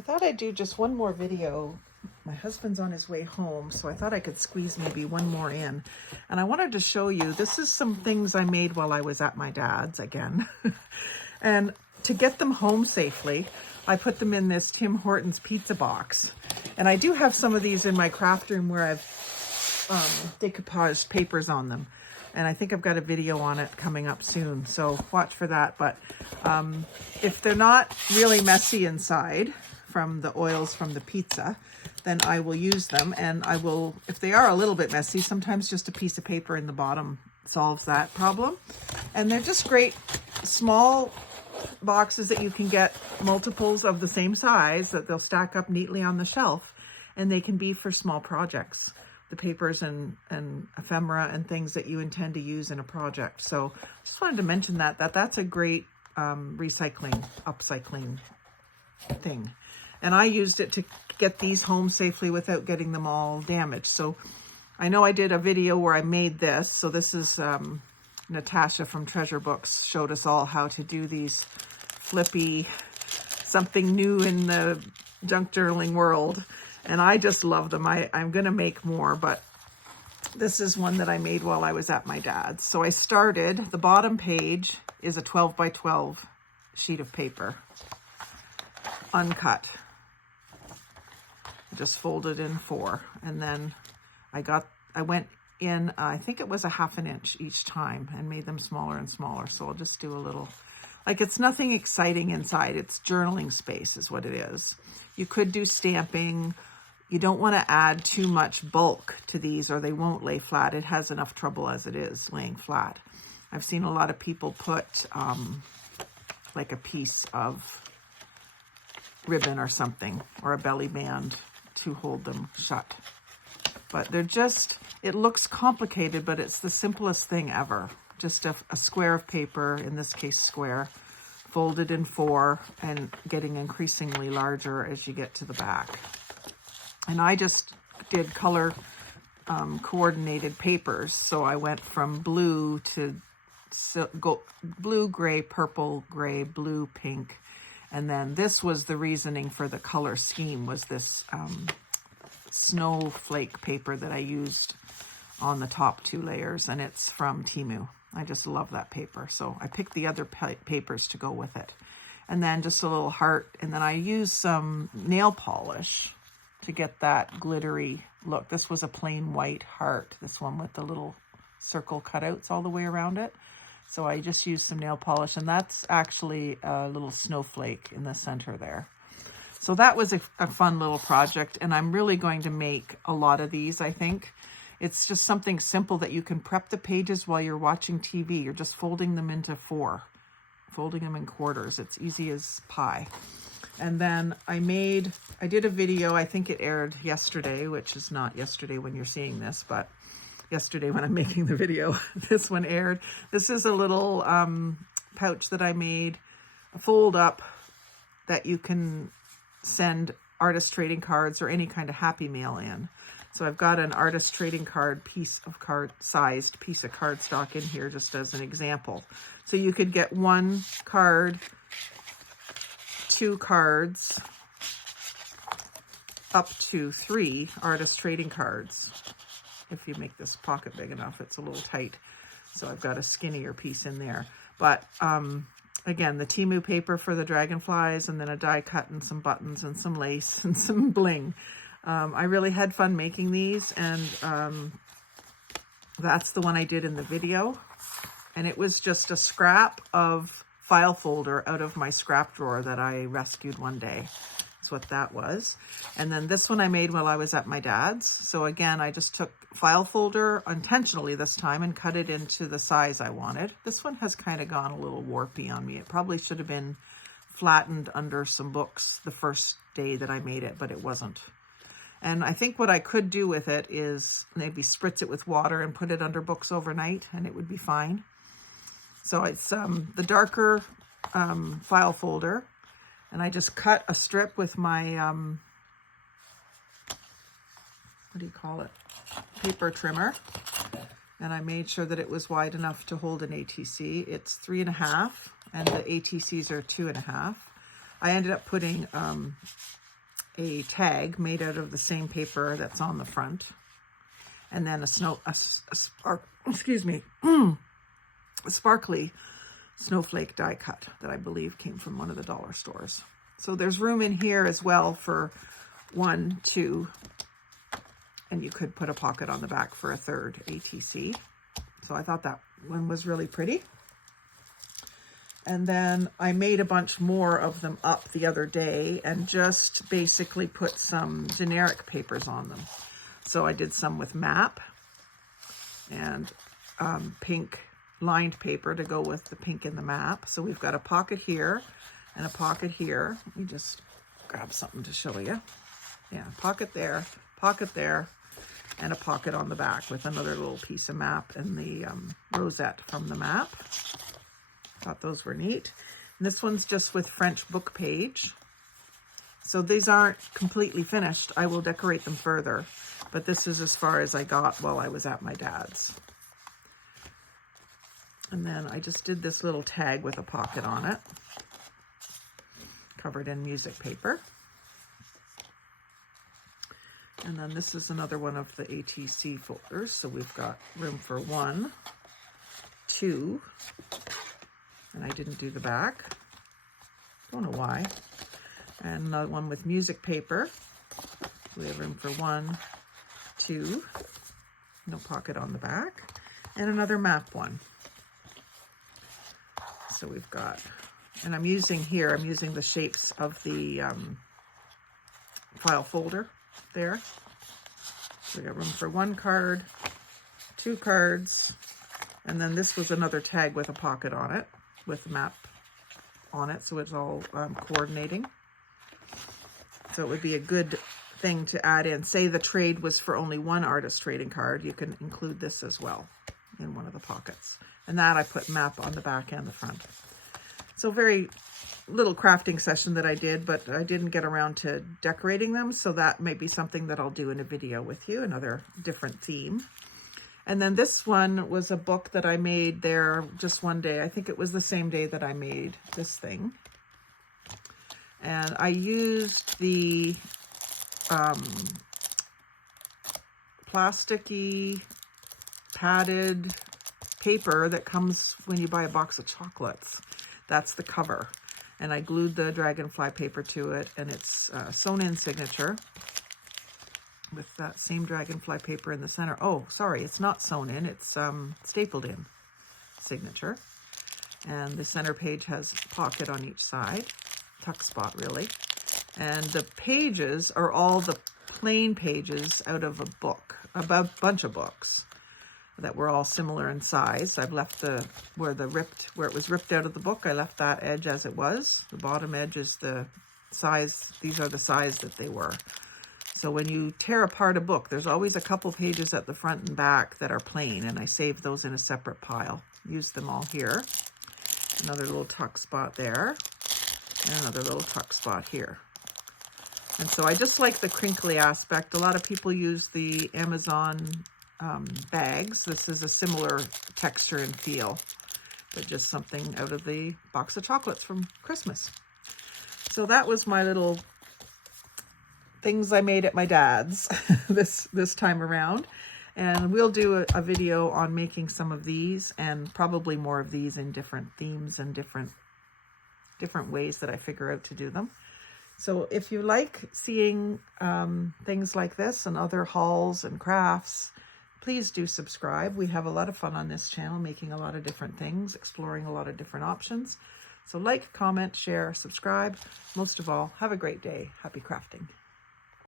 I thought I'd do just one more video. My husband's on his way home, so I thought I could squeeze maybe one more in. And I wanted to show you, this is some things I made while I was at my dad's again. And to get them home safely, I put them in this Tim Hortons pizza box. And I do have some of these in my craft room where I've decoupaged papers on them. And I think I've got a video on it coming up soon, so watch for that. But if they're not really messy inside from the oils from the pizza, then I will use them. And I will, if they are a little bit messy, sometimes just a piece of paper in the bottom solves that problem. And they're just great small boxes that you can get multiples of the same size, that they'll stack up neatly on the shelf, and they can be for small projects, the papers and ephemera and things that you intend to use in a project. So just wanted to mention that's a great upcycling thing. And I used it to get these home safely without getting them all damaged. So I know I did a video where I made this. So this is Natasha from Treasure Books showed us all how to do these flippy, something new in the junk journaling world. And I just love them. I'm going to make more, but this is one that I made while I was at my dad's. So I started, the bottom page is a 12 by 12 sheet of paper, uncut. Just folded in 4. And then I went in, I think it was a ½ inch each time, and made them smaller and smaller. So I'll just do a little, like, it's nothing exciting inside. It's journaling space is what it is. You could do stamping. You don't want to add too much bulk to these or they won't lay flat. It has enough trouble as it is laying flat. I've seen a lot of people put like a piece of ribbon or something, or a belly band to hold them shut. But they're just, it looks complicated, but it's the simplest thing ever. Just a square of paper, in this case square, folded in 4 and getting increasingly larger as you get to the back. And I just did color coordinated papers. So I went from blue to blue, gray, purple, gray, blue, pink. And then this was the reasoning for the color scheme, was this snowflake paper that I used on the top 2 layers, and it's from Temu. I just love that paper. So I picked the other papers to go with it. And then just a little heart, and then I used some nail polish to get that glittery look. This was a plain white heart, this one with the little circle cutouts all the way around it. So I just used some nail polish, and that's actually a little snowflake in the center there. So that was a fun little project, and I'm really going to make a lot of these, I think. It's just something simple that you can prep the pages while you're watching TV. You're just folding them into 4, folding them in quarters. It's easy as pie. And then I did a video, I think it aired yesterday, which is not yesterday when you're seeing this, but yesterday when I'm making the video, this one aired. This is a little pouch that I made, a fold up that you can send artist trading cards or any kind of happy mail in. So I've got an artist trading card sized piece of cardstock in here just as an example. So you could get 1 card, 2 cards, up to 3 artist trading cards. If you make this pocket big enough, it's a little tight. So I've got a skinnier piece in there. But again, the Temu paper for the dragonflies, and then a die cut and some buttons and some lace and some bling. I really had fun making these, and that's the one I did in the video. And it was just a scrap of file folder out of my scrap drawer that I rescued one day. That's what that was. And then this one I made while I was at my dad's. So again, I just took file folder intentionally this time and cut it into the size I wanted. This one has kind of gone a little warpy on me. It probably should have been flattened under some books the first day that I made it, but it wasn't. And I think what I could do with it is maybe spritz it with water and put it under books overnight, and it would be fine. So it's the darker file folder, and I just cut a strip with my, what do you call it? Paper trimmer. And I made sure that it was wide enough to hold an ATC. It's 3.5, and the ATCs are 2.5. I ended up putting a tag made out of the same paper that's on the front. And then a sparkly snowflake die cut that I believe came from one of the dollar stores. So there's room in here as well for 1, 2, and you could put a pocket on the back for a third ATC. So I thought that one was really pretty. And then I made a bunch more of them up the other day and just basically put some generic papers on them. So I did some with map and pink lined paper to go with the pink in the map. So we've got a pocket here and a pocket here. Let me just grab something to show you. Yeah, pocket there, and a pocket on the back with another little piece of map and the rosette from the map. Thought those were neat. And this one's just with French book page. So these aren't completely finished. I will decorate them further, but this is as far as I got while I was at my dad's. And then I just did this little tag with a pocket on it, covered in music paper. And then this is another one of the ATC folders. So we've got room for 1, 2, and I didn't do the back. Don't know why. And another one with music paper. We have room for 1, 2, no pocket on the back, and another map one. So we've got, and I'm using the shapes of the file folder there. So we got room for 1 card, 2 cards, and then this was another tag with a pocket on it, with the map on it, so it's all coordinating. So it would be a good thing to add in. Say the trade was for only 1 artist trading card, you can include this as well in one of the pockets. And that I put map on the back and the front. So very little crafting session that I did, but I didn't get around to decorating them, so that may be something that I'll do in a video with you, another different theme. And then this one was a book that I made there just one day. I think it was the same day that I made this thing. And I used the plasticky padded paper that comes when you buy a box of chocolates. That's the cover. And I glued the dragonfly paper to it, and it's sewn in signature with that same dragonfly paper in the center. Oh, sorry, it's not sewn in, it's stapled in signature. And the center page has a pocket on each side, tuck spot really. And the pages are all the plain pages out of a book, a bunch of books that were all similar in size. I've left where it was ripped out of the book, I left that edge as it was. The bottom edge is the size, these are the size that they were. So when you tear apart a book, there's always a couple pages at the front and back that are plain, and I saved those in a separate pile. Use them all here. Another little tuck spot there, and another little tuck spot here. And so I just like the crinkly aspect. A lot of people use the Amazon bags. This is a similar texture and feel, but just something out of the box of chocolates from Christmas. So that was my little things I made at my dad's this time around. And we'll do a video on making some of these, and probably more of these in different themes and different ways that I figure out to do them. So if you like seeing things like this and other hauls and crafts, please do subscribe. We have a lot of fun on this channel, making a lot of different things, exploring a lot of different options. So like, comment, share, subscribe. Most of all, have a great day. Happy crafting.